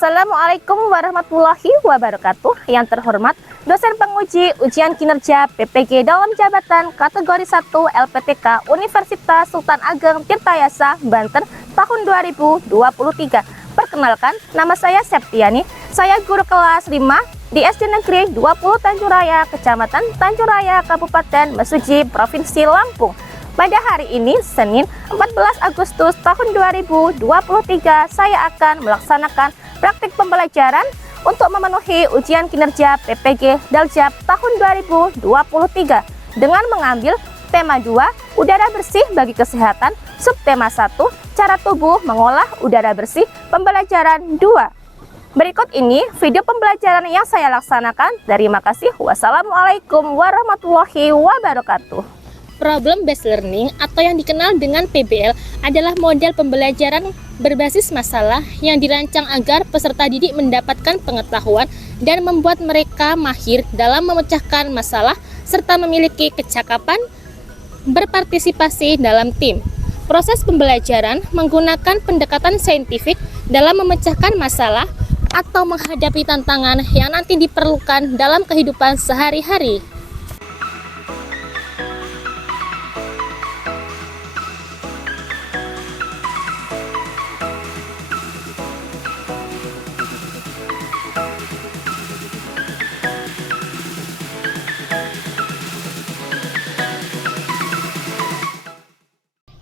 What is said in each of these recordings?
Assalamualaikum warahmatullahi wabarakatuh. Yang terhormat dosen penguji ujian kinerja PPG dalam jabatan kategori 1 LPTK Universitas Sultan Ageng Tirtayasa Banten tahun 2023. Perkenalkan, nama saya Septiani. Saya guru kelas 5 di SD Negeri 20 Tanjung Raya, Kecamatan Tanjung Raya, Kabupaten Mesuji, Provinsi Lampung. Pada hari ini, Senin 14 Agustus tahun 2023, saya akan melaksanakan praktik pembelajaran untuk memenuhi ujian kinerja PPG Daljab tahun 2023 dengan mengambil tema 2, udara bersih bagi kesehatan, subtema 1, cara tubuh mengolah udara bersih, pembelajaran 2. Berikut ini video pembelajaran yang saya laksanakan. Terima kasih. Wassalamualaikum warahmatullahi wabarakatuh. Problem Based Learning atau yang dikenal dengan PBL adalah model pembelajaran berbasis masalah yang dirancang agar peserta didik mendapatkan pengetahuan dan membuat mereka mahir dalam memecahkan masalah serta memiliki kecakapan berpartisipasi dalam tim. Proses pembelajaran menggunakan pendekatan saintifik dalam memecahkan masalah atau menghadapi tantangan yang nanti diperlukan dalam kehidupan sehari-hari.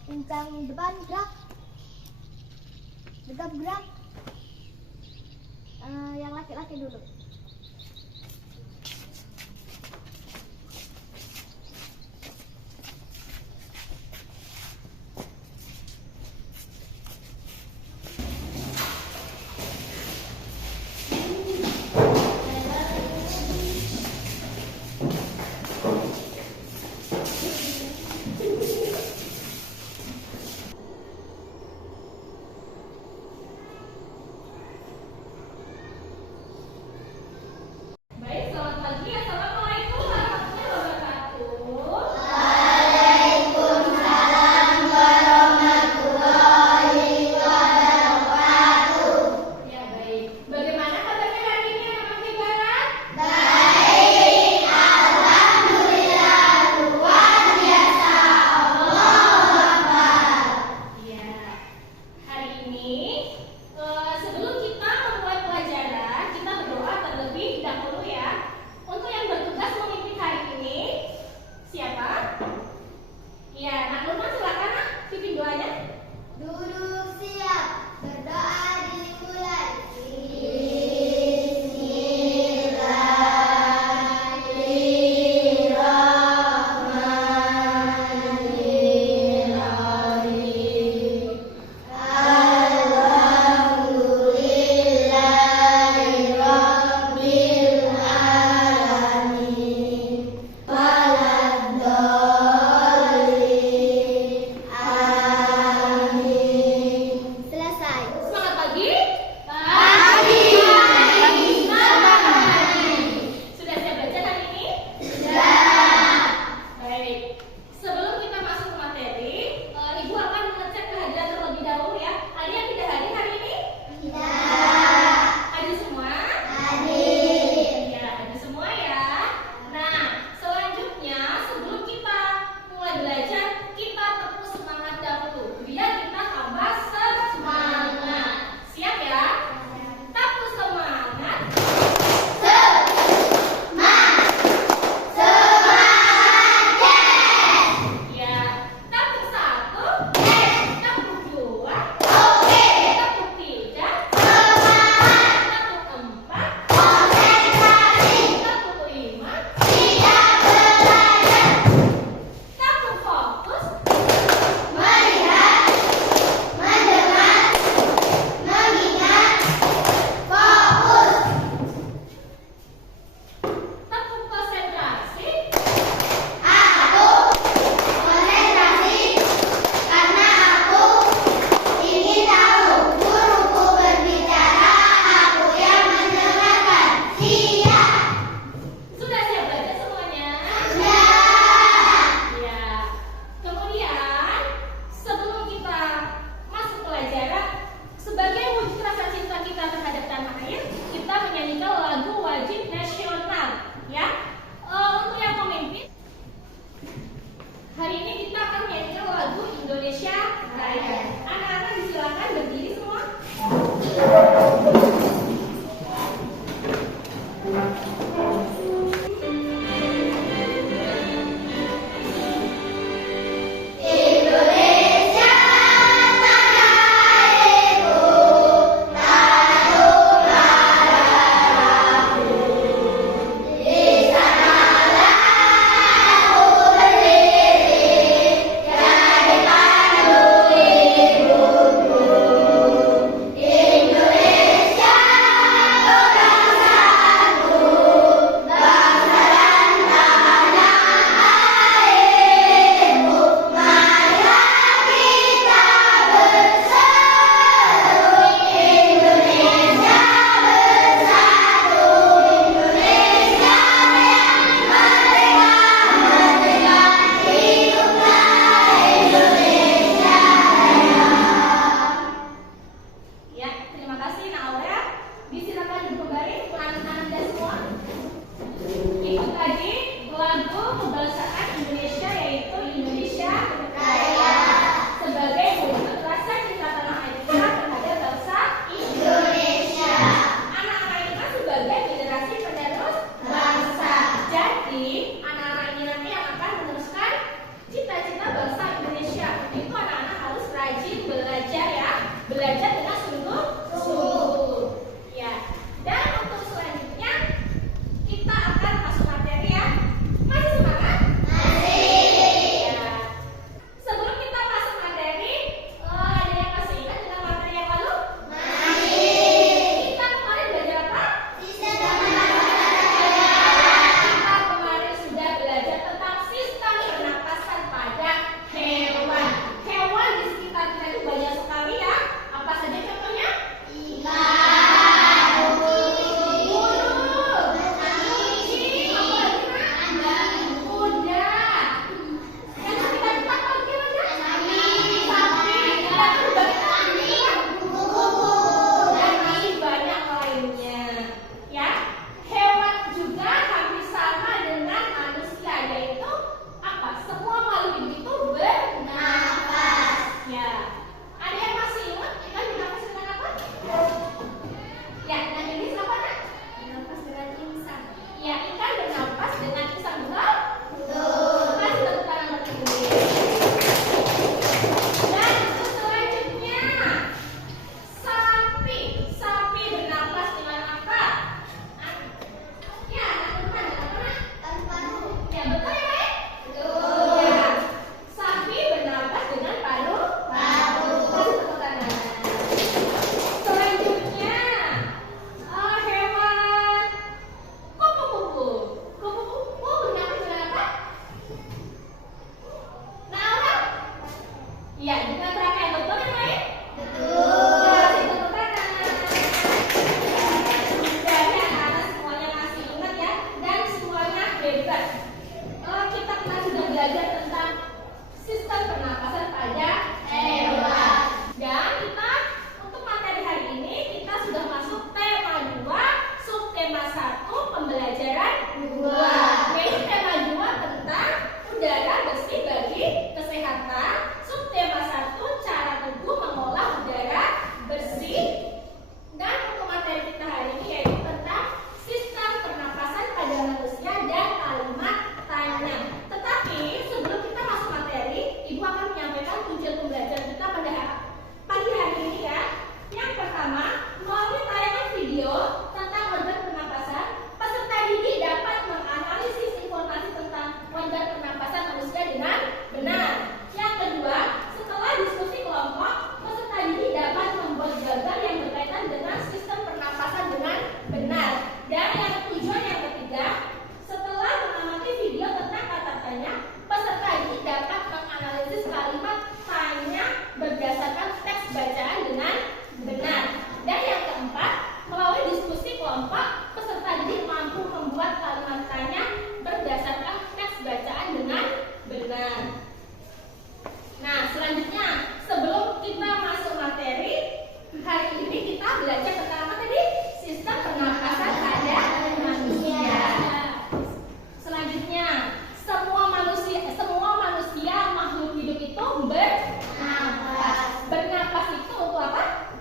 Kencang depan, gerak. Tegap gerak. Yang laki-laki dulu. kelompok peserta didik mampu membuat kalimat tanya berdasarkan teks bacaan dengan benar. Nah, selanjutnya sebelum kita masuk materi, hari ini kita belajar tentang apa tadi? Sistem pernapasan pada manusia. Selanjutnya, semua manusia makhluk hidup itu bernapas. Bernapas itu untuk apa?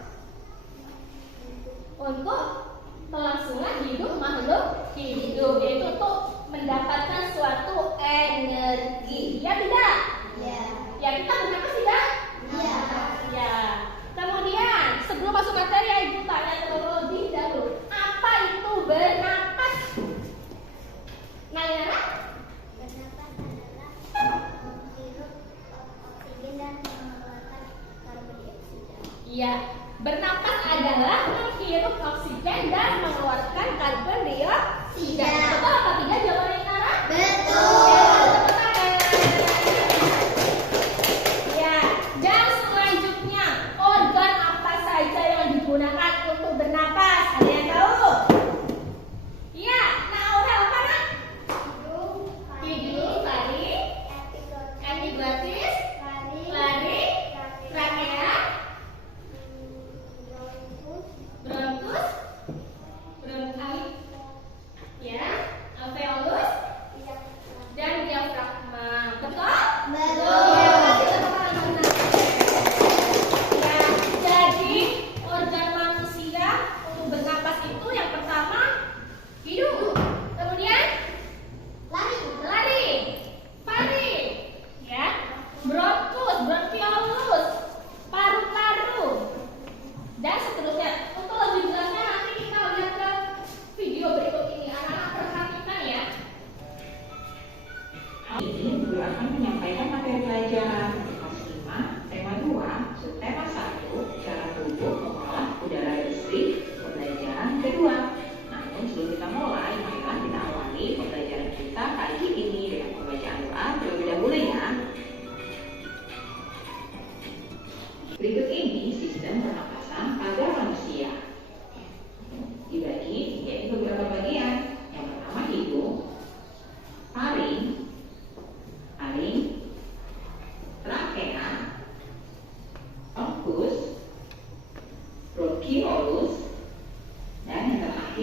Untuk kelangsungan hidup makhluk hidup, yaitu untuk mendapatkan suatu energi. Ya tidak? Ya. Ya, kita bernapas tidak? Ya. Ya. Kemudian sebelum masuk materi, ya, Ibu tanya terlebih dahulu, apa itu bernapas? Nana? Bernapas adalah menghirup oksigen dan mengeluarkan karbon dioksida. Iya, bernapas adalah menghirup oksigen dan mengeluarkan karbon dioksida. Betul apa tidak jawabannya, Nana? Betul. Ya, dan selanjutnya organ apa saja yang digunakan untuk bernapas? Ada yang tahu? Iya, nah organ apa, Nak? Hidung, tarik, epiglottis, laring, trakea, bronkus, bronki, ya, alveolus, dan diafragma. Betul? Ya, kasih tepuk tangan anak-anak. Ya, jadi organ manusia untuk bernapas itu yang pertama hidung, kemudian laring, faring, ya, bronkus, bronkiolus, paru-paru, dan seterusnya. Untuk lebih jelasnya nanti kita lihat ke video berikut ini. Anak-anak perhatikan ya. Ini Guru akan menyampaikan materi pelajaran kelas 5, tema 2, subtema 1, cara tubuh mengolah udara bersih, pembelajaran kedua. Namun sebelum kita mulai, marilah kita awali pembelajaran kita pagi ini dengan pembacaan doa terlebih dahulu ya. Berikut ini sistem pernapasan pada manusia. Dibagi menjadi beberapa bagian. Yang pertama hidung, taring, trakea, bronkus, bronkiolus, dan yang terakhir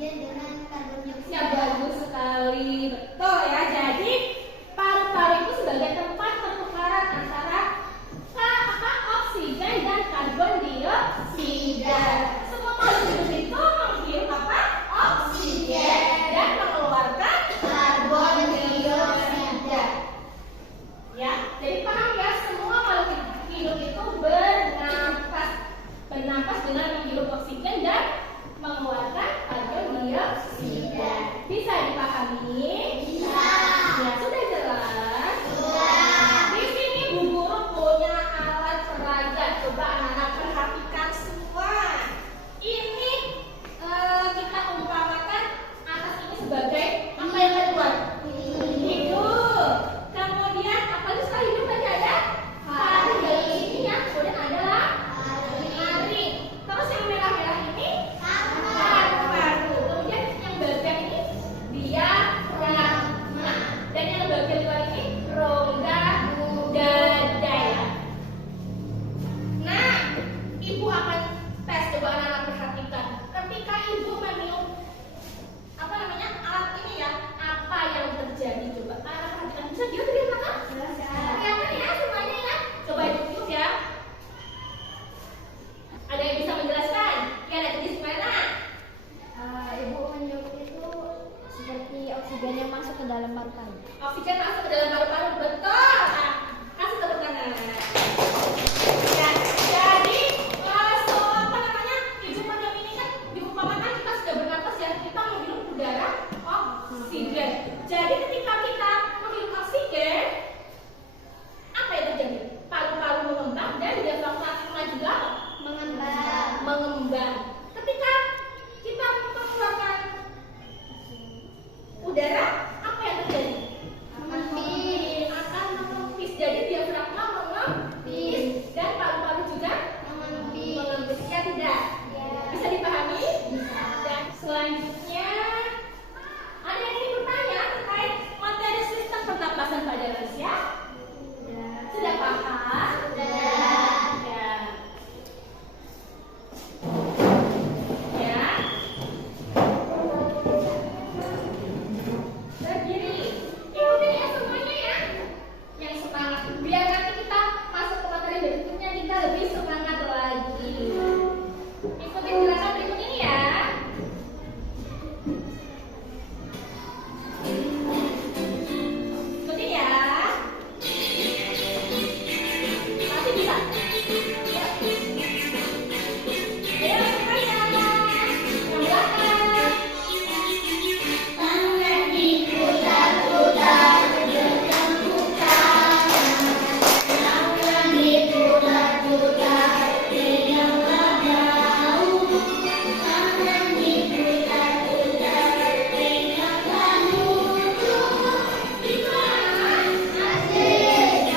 oksigen dengan karbon dioksida. Ya, bagus sekali. Betul ya. Jadi paru-paru itu sebagai tempat pertukaran antara oksigen dan karbon dioksida. Semua makhluk hidup itu menghirup apa? Oksigen dan mengeluarkan Karbon dioksida. ya. Jadi paham ya, semua makhluk hidup itu bernapas dengan menghirup oksigen dan mengeluarkan karbon dioksida. Bisa dipahami? Bisa. Ya, sudah jelas. Sudah. Di sini Bu Guru punya alat peraga. Coba anak-anak perhatikan semua. Ini kita umpamakan atas ini sebagai apa yang kedua? Hidup. Kemudian apa itu setelah hidup tadi ada? Hari. Dari sini ya. Kemudian adalah hari. Terus yang merah-merah ini paru-paru. Kemudian yang bagian ini diafragma. Dan yang bagian luar ini rongga dada ya. Nah, ibu akan tes, coba anak-anak perhatikan. Ketika ibu meniup apa namanya alat ini ya, apa yang terjadi? Coba anak perhatikan. Bisa dia terlihat? Kelihatan ya semuanya ya. Coba ibu tiup ya. Ada yang bisa menjelaskan? Ya, ada jenis mana? Ibu meniup itu seperti oksigen yang masuk ke dalam paru-paru. Oksigen masuk ke dalam paru-paru, betul. Nah, kasih tepuk tangan. Ya, jadi apa namanya? Ibu meniup ini kan diumpamakan kita sudah bernapas ya, kita menghirup udara oksigen. Jadi ketika kita menghirup oksigen, apa yang terjadi? Paru-paru mengembang dan diafragma juga mengembang. Ketika kita mengeluarkan udara, apa yang terjadi? Akan menempis. Jadi diafragma menempis dan paru-paru juga menempis. Ya tidak? Bisa dipahami? Dan selanjutnya ada yang ingin bertanya terkait materi sistem pernapasan pada manusia? Sudah paham? Ya. Ya. Berdiri. Ikutin ya semuanya ya. Yang semangat. Biar nanti kita masuk ke materi berikutnya kita lebih semangat lagi. Ikutin gerakan berikut ini ya. Ikutin ya. Masih bisa. Ya. Ayo semuanya. Yang belakang. Tangan diputar-putar, bertengkar. Tangan diputar-putar, peganglah daun. Tangan diputar-putar, peganglah lutut. Gimana? Asik.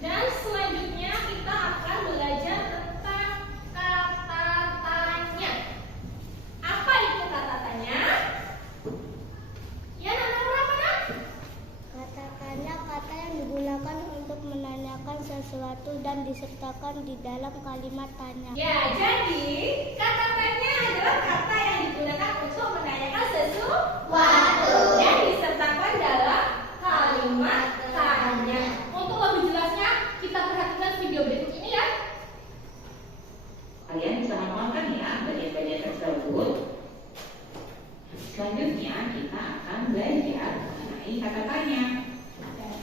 Dan selanjutnya kita akan belajar tentang kata tanya. Apa itu kata tanya? Ya, nama berapa nak? Katakanlah kata yang digunakan untuk menanyakan sesuatu dan disertakan di dalam kalimat tanya. Ya, jadi kata tanya adalah kata yang digunakan untuk menanyakan sesuatu dan disertakan dalam kalimat tanya. Untuk lebih jelasnya, kita perhatikan video berikut ini ya. Kalian bisa hafalkan ya bagian-bagian tersebut. Selanjutnya kita akan belajar mengenai kata tanya.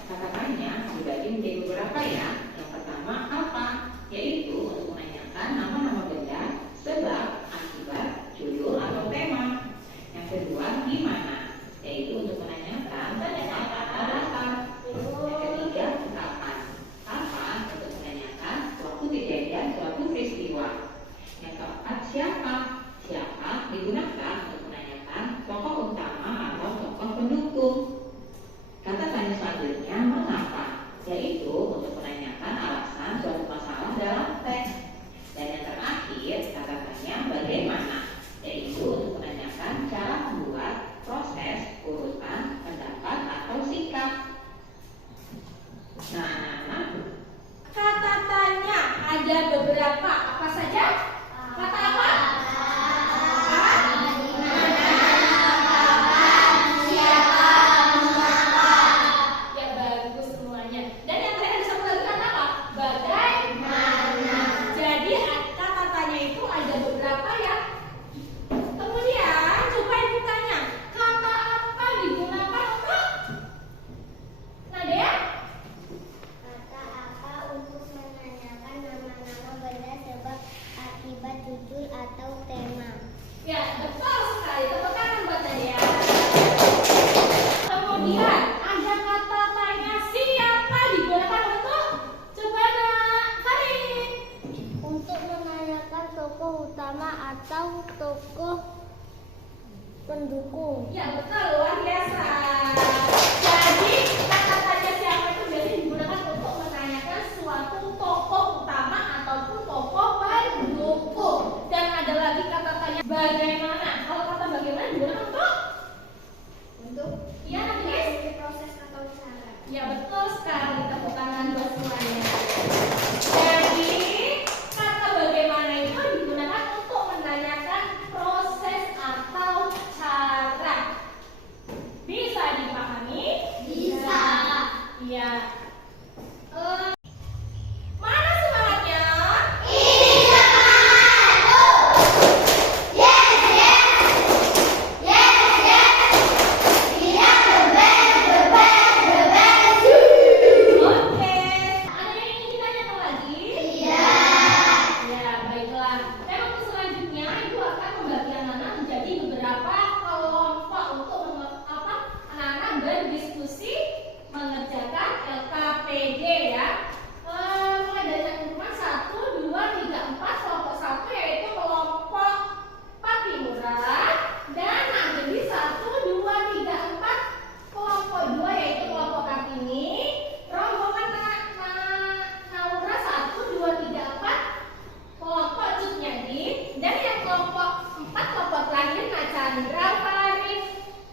Kata tanya dibagi menjadi beberapa ya. Yang pertama apa? Yaitu untuk menanyakan nama-nama benda, sebab, akibat, judul atau tema. Yang kedua di mana? Yaitu untuk menanyakan apa. Yang ketiga kapan? Kapan untuk menanyakan suatu kejadian, suatu peristiwa. Yang keempat siapa? Siapa digunakan untuk menanyakan tokoh utama atau tokoh pendukung. Kata tanya selanjutnya mengapa? Yaitu untuk menanyakan beberapa. Apa saja? Kata apa? Ya, bagus semuanya. Dan yang terakhir ada satu lagi kata apa? Bagaimana. Jadi kata-katanya itu ada beberapa ya. Kemudian coba ibu tanya, kata apa digunakan untuk Nadia? Kata apa untuk menanyakan nama-nama benda, sebab, akibat, judul atau tema. Ya, betul sekali. Tepuk tangan buat Nadia. Kemudian ada kata tanya siapa digunakan untuk? Coba nak Farid. Untuk menanyakan tokoh utama atau tokoh pendukung. Ya, betul, luar biasa. Jadi kata tanya siapa itu biasanya digunakan untuk menanyakan suatu tokoh utama ataupun tokoh pendukung. Dan ada lagi kata tanya bagaimana. Kalau kata bagaimana digunakan untuk ya, guys. Proses atau cara. Ya, betul sekali. Tepuk tangan buat semuanya. Jadi kata bagaimana itu digunakan untuk menanyakan proses atau cara. Bisa dipahami? Bisa. Iya. Mana semangatnya? Oke. Ada yang ingin ditanyakan lagi? Iya. Ya, baiklah. Tema selanjutnya itu akan membagi anak-anak menjadi beberapa kelompok untuk anak-anak berdiskusi mengerjakan LKPD ya. Mulai dari yang cuma 1, 2, 3, 4. Kelompok 1 yaitu kelompok Patimura, dan Nagendi 1, 2, 3, 4. Kelompok 2 yaitu kelompok Kartini, rombongan Naura 1, 2, 3, 4. Kelompok Cutnyadi, dan yang kelompok 4 kelompok terakhir Chandra, Farid,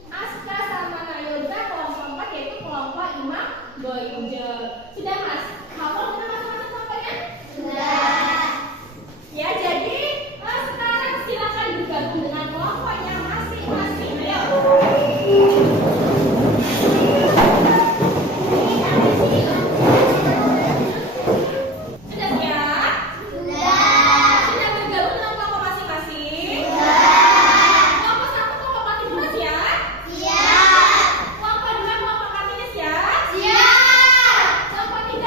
Aska sama Nayoga. Kelompok 4 yaitu kelompok Imam Goinje. Sudah mas? Hafal sudah masuk kelompoknya? Sudah. Ya, jadi sekarang silakan bergabung dengan kelompoknya masing-masing. Ayo. Sudah siap? Sudah bergabung dengan kelompok masing-masing? Kelompok 1 kelompok Patimura siap? Kelompok 2 kelompok Kartini siap? Kelompok 3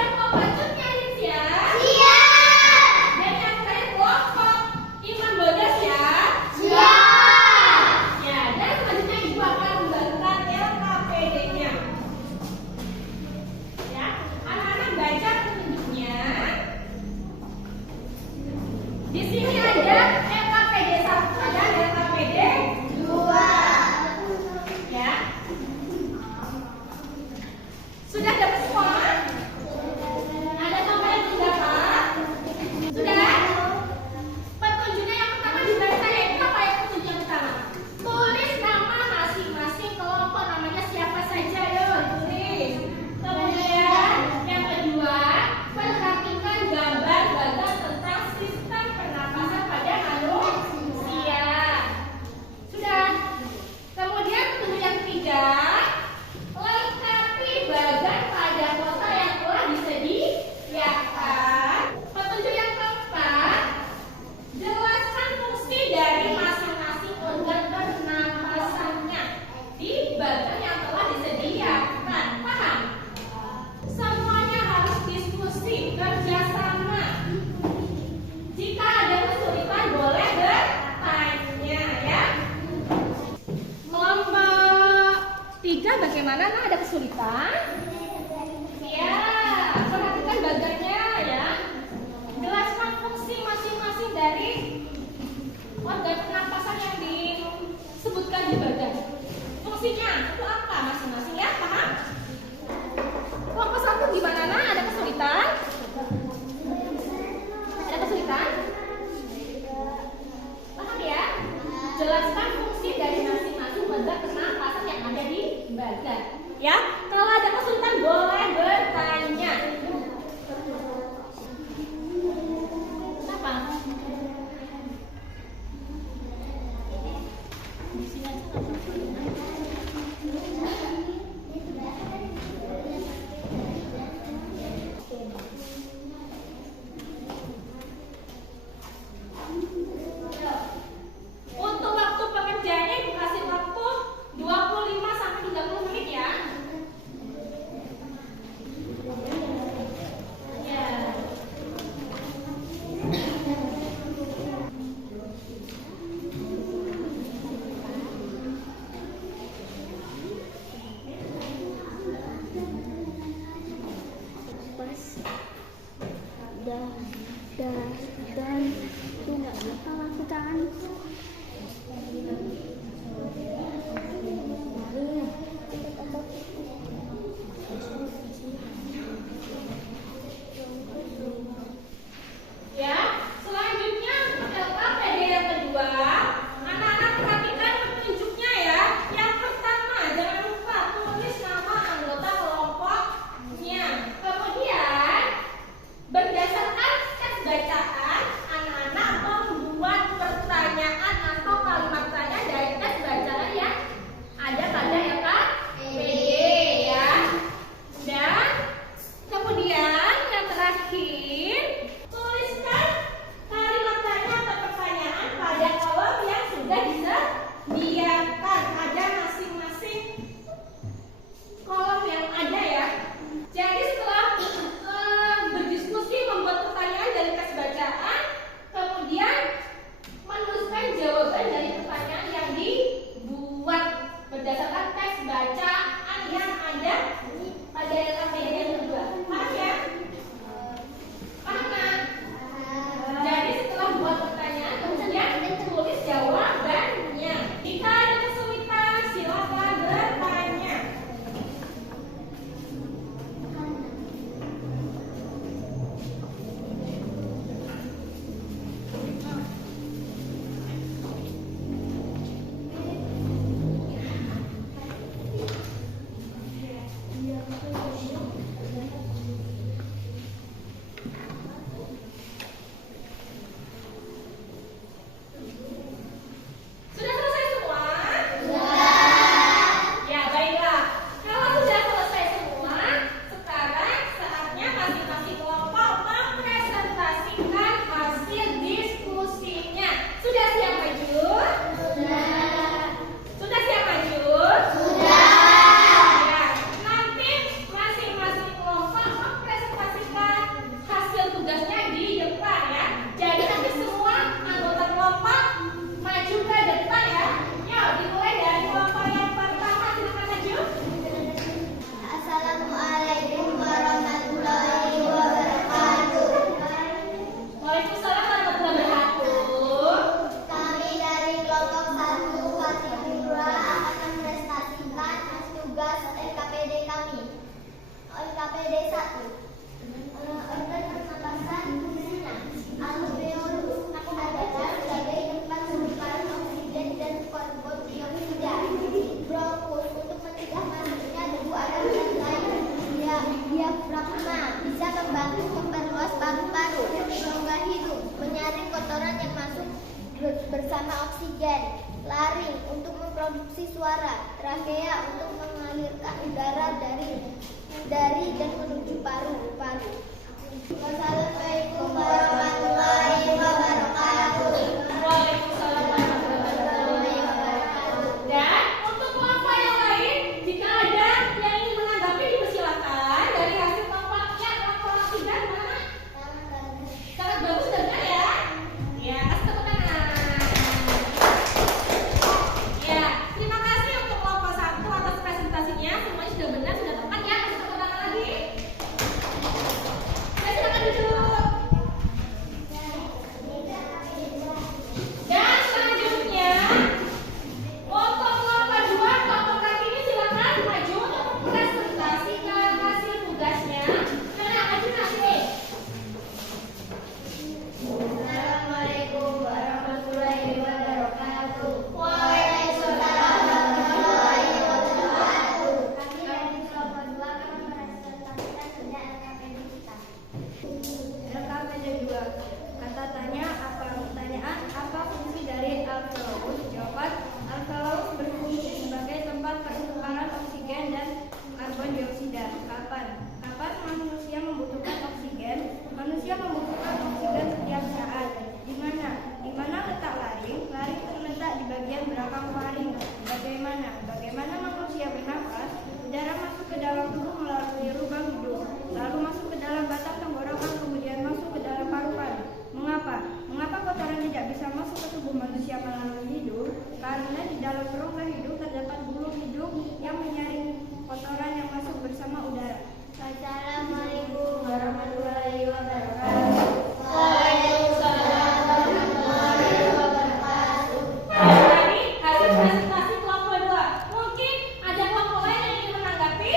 APD-1. Organ pernapasan fungsinya alveolus adalah sebagai tempat pengumpul oksigen dan karbon dioksida. Bronkus untuk mencegah masuknya debu atau zat lain. Diafragma bisa membantu memperluas paru-paru. Rongga hidung menyaring kotoran yang masuk bersama oksigen. Laring untuk memproduksi suara. Trakea untuk mengalirkan udara dari dan menuju paru-paru. Wassalamualaikum warahmatullahi wabarakatuh. Waalaikumsalam warahmatullahi wabarakatuh. Dan untuk kelompok yang lain, jika ada yang ingin menanggapi dipersilakan. Dari hasil kelompoknya, kelompok ketiga gimana? Sangat bagus dan benar ya? Ya, kasih tepuk tangan. Ya, terima kasih untuk kelompok 1 atas presentasinya. Semuanya sudah benar, sudah tepat ya. Kasih tepuk tangan lagi. Ya, silakan duduk. Dan selanjutnya untuk kelompok 2, kelompok kaki ini silakan maju untuk presentasikan hasil tugasnya. Mana maju nanti. Assalamualaikum warahmatullahi wabarakatuh. Waalaikumsalam warahmatullahi wabarakatuh. Kami dari kelompok 2 akan mempresentasikan kerja LKPD kita. LKPD 2. Kata tanya, apa pertanyaan, apa fungsi dari alveolus? Jawaban, alveolus berfungsi sebagai tempat pertukaran oksigen dan karbon dioksida. Kapan manusia membutuhkan oksigen? Manusia membutuhkan oksigen setiap saat. Di mana letak laring? Laring terletak di bagian belakang faring. Bagaimana manusia bernafas? Udara masuk ke dalam tubuh melalui lubang hidung, lalu masuk ke dalam batang tenggorokan, kemudian masuk ke dalam paru-paru. Mengapa kotoran tidak bisa masuk ke tubuh manusia melalui hidung? Karena di dalam rongga hidung terdapat bulu hidung yang menyaring kotoran yang masuk bersama udara. Wassalamualaikum warahmatullahi wabarakatuh. Waalaikumsalam warahmatullahi wabarakatuh. Tadi hasil presentasi kelompok 2. Mungkin ada kelompok lain yang ingin menanggapi?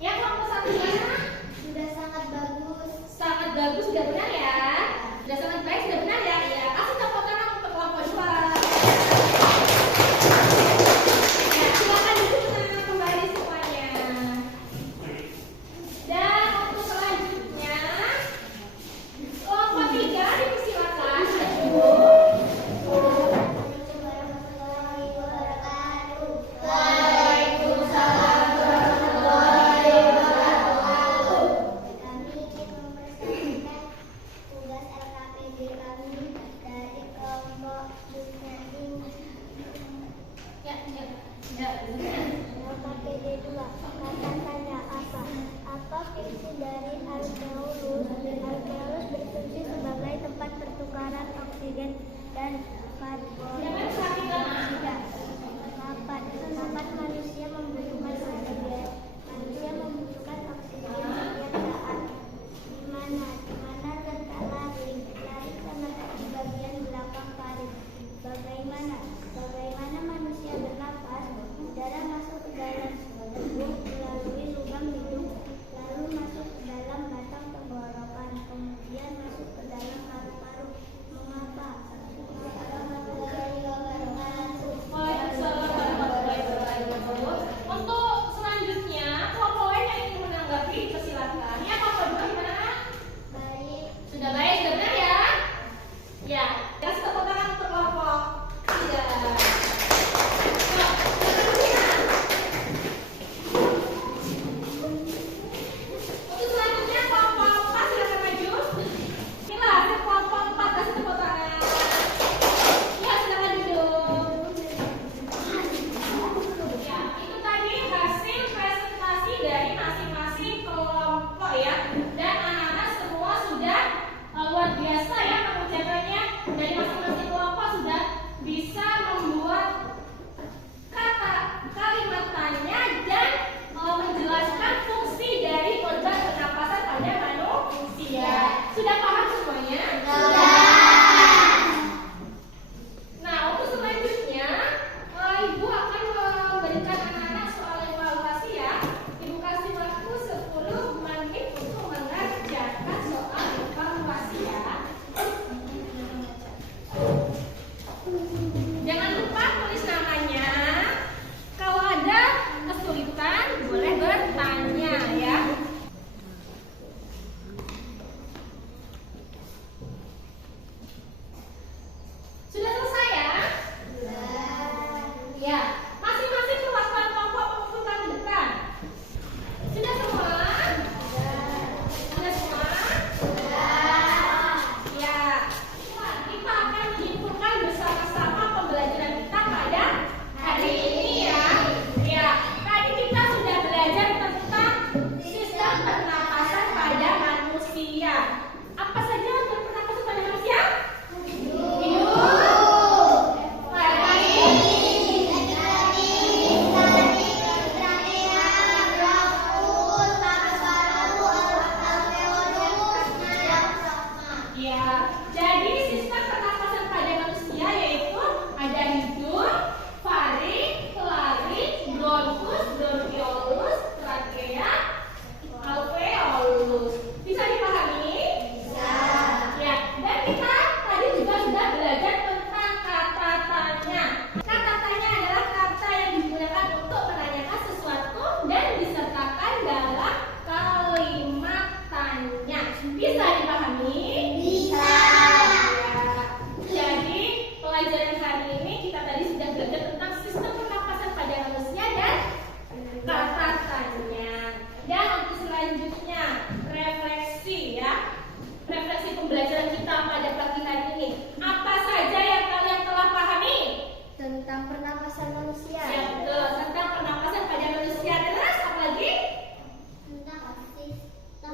Ya, kelompok 1 gimana? Sudah sangat bagus. Sangat bagus, sudah benar ya? Sudah sangat baik, sudah benar ya? Iya, kasih tepuk tangan untuk kelompok 2. Ya, silakan duduk kembali semuanya. Dan untuk selanjutnya, kelompok 3 dipersilakan maju. Assalamualaikum warahmatullahi wabarakatuh. Waalaikumsalam warahmatullahi wabarakatuh. Kami ingin mempresentasikan tugas LKPD kami dari kelompok dunia ini. Ya. LKPD 2. Kata tanya apa fungsi dari alveolus? Alveolus berfungsi sebagai tempat pertukaran oksigen dan karbon dioksida. Kapan manusia membutuhkan oksigen? Manusia membutuhkan oksigen setiap saat. Di mana letak laring? Laring terletak di bagian belakang paru. Bagaimana manusia bernafas? Udara masuk ke dalam tubuh melalui lubang hidung, lalu masuk ke dalam batang tenggorokan, kemudian masuk ke dalam paru-paru. Mengapa? Warahmatullahi wabarakatuh. Waalaikumsalam warahmatullahi wabarakatuh. Untuk selanjutnya, kelompok lain yang ingin menanggapi, persilakan. Ya, kelompok 2 gimana? Baik. Sudah baik, sudah benar ya? Ya, kasih tepuk tangan untuk kelompok 3. Untuk selanjutnya, kelompok 4 silakan maju. Inilah hasil kelompok 4, kasih tepuk tangan. Ya, silakan duduk. Ya, itu tadi hasil presentasi dari masing-masing kelompok ya. Dan anak-anak semua sudah luar biasa ya mengucapkannya. Dari masing-masing kelompok sudah bisa membuat kata kalimat tanya dan menjelaskan fungsi dari organ pernapasan pada manusia. Sudah paham semuanya? Nah, untuk selanjutnya, Ibu akan memberikan anak-anak soal evaluasi ya. Ibu kasih waktu 10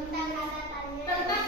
Tentang kata tanya. Tentang